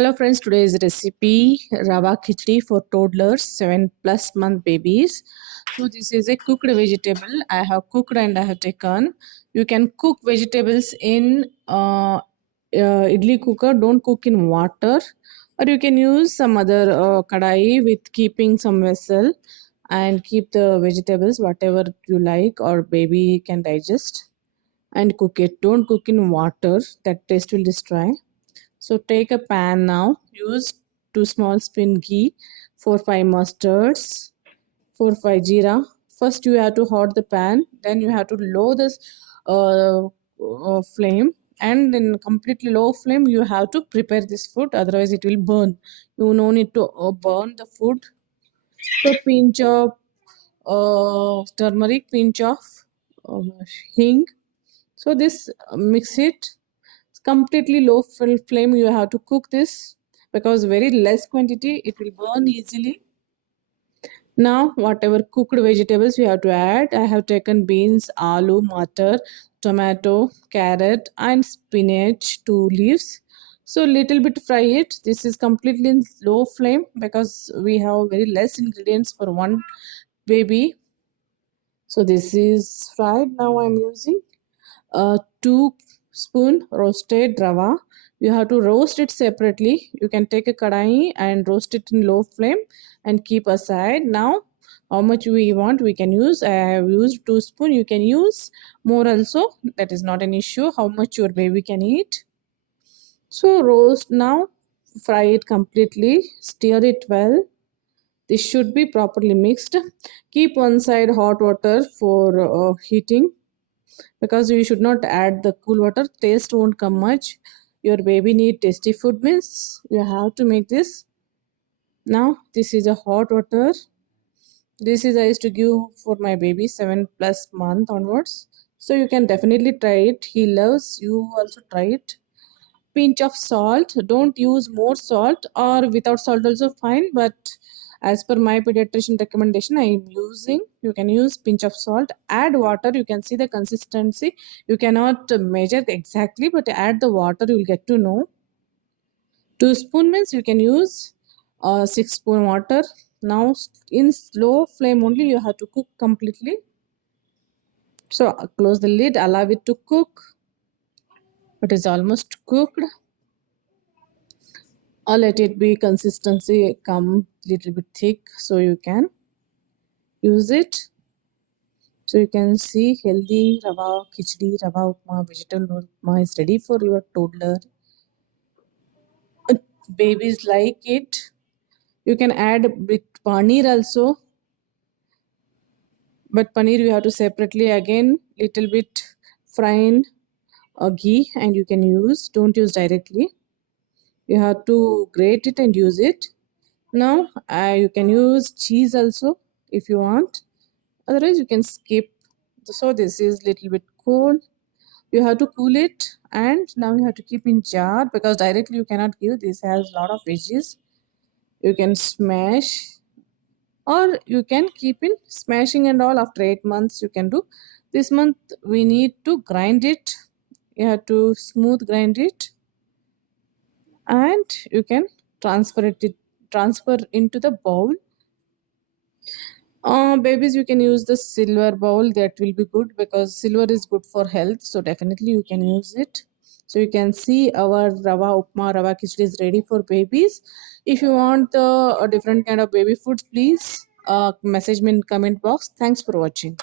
Hello friends, today's recipe Rava Kichadi for toddlers 7+ month babies. So this is a cooked vegetable. I have cooked and I have taken. You can cook vegetables in idli cooker. Don't cook in water, or you can use some other kadai with keeping some vessel and keep the vegetables whatever you like or baby can digest and cook it. Don't cook in water, that taste will destroy. So take a pan now. Use 2 small spoon ghee, 4-5 mustards, 4-5 jeera. First you have to hot the pan. Then you have to low this flame, and in completely low flame you have to prepare this food. Otherwise it will burn. You no need to burn the food. So pinch of turmeric, pinch of uh, hing. So this mix it completely low flame. You have to cook this because very less quantity, it will burn easily. Now whatever cooked vegetables you have to add, I have taken beans, aloo, matar, tomato, carrot and spinach, 2 leaves. So little bit fry it. This is completely in low flame because we have very less ingredients for one baby. So this is fried. Now I'm using 2 spoon roasted rava. You have to roast it separately. You can take a kadai and roast it in low flame and keep aside. Now how much we want we can use. I have used 2 spoon. You can use more also, that is not an issue, how much your baby can eat. So roast now, fry it completely, stir it well. This should be properly mixed. Keep one side hot water for heating, because you should not add the cool water. Taste won't come much. Your baby need tasty food means you have to make this. Now this is a hot water. This is I used to give for my baby 7+ month onwards. So you can definitely try it. He loves, you also try it. Pinch of salt. Don't use more salt, or without salt also fine, but as per my pediatrician recommendation I am using. You can use pinch of salt. Add water. You can see the consistency. You cannot measure exactly, but add the water, you will get to know. 2 spoon means you can use 6 spoon water. Now in slow flame only you have to cook completely. So close the lid, allow it to cook. It is almost cooked. Or let it be consistency come little bit thick so you can use it. So you can see healthy rava khichdi, rava upma, vegetable upma is ready for your toddler. Babies like it. You can add with paneer also, but paneer you have to separately again little bit frying ghee, and you can use, don't use directly. You have to grate it and use it. Now you can use cheese also if you want, otherwise you can skip. So this is little bit cold. You have to cool it, and now you have to keep in jar because directly you cannot give. This has lot of veggies. You can smash, or you can keep in smashing and all. After 8 months you can do. This month we need to grind it. You have to smooth grind it, and you can transfer into the bowl. Babies, you can use the silver bowl. That will be good because silver is good for health. So definitely you can use it. So you can see our Rava Upma, Rava Kichadi is ready for babies. If you want the different kind of baby foods, please message me in comment box. Thanks for watching.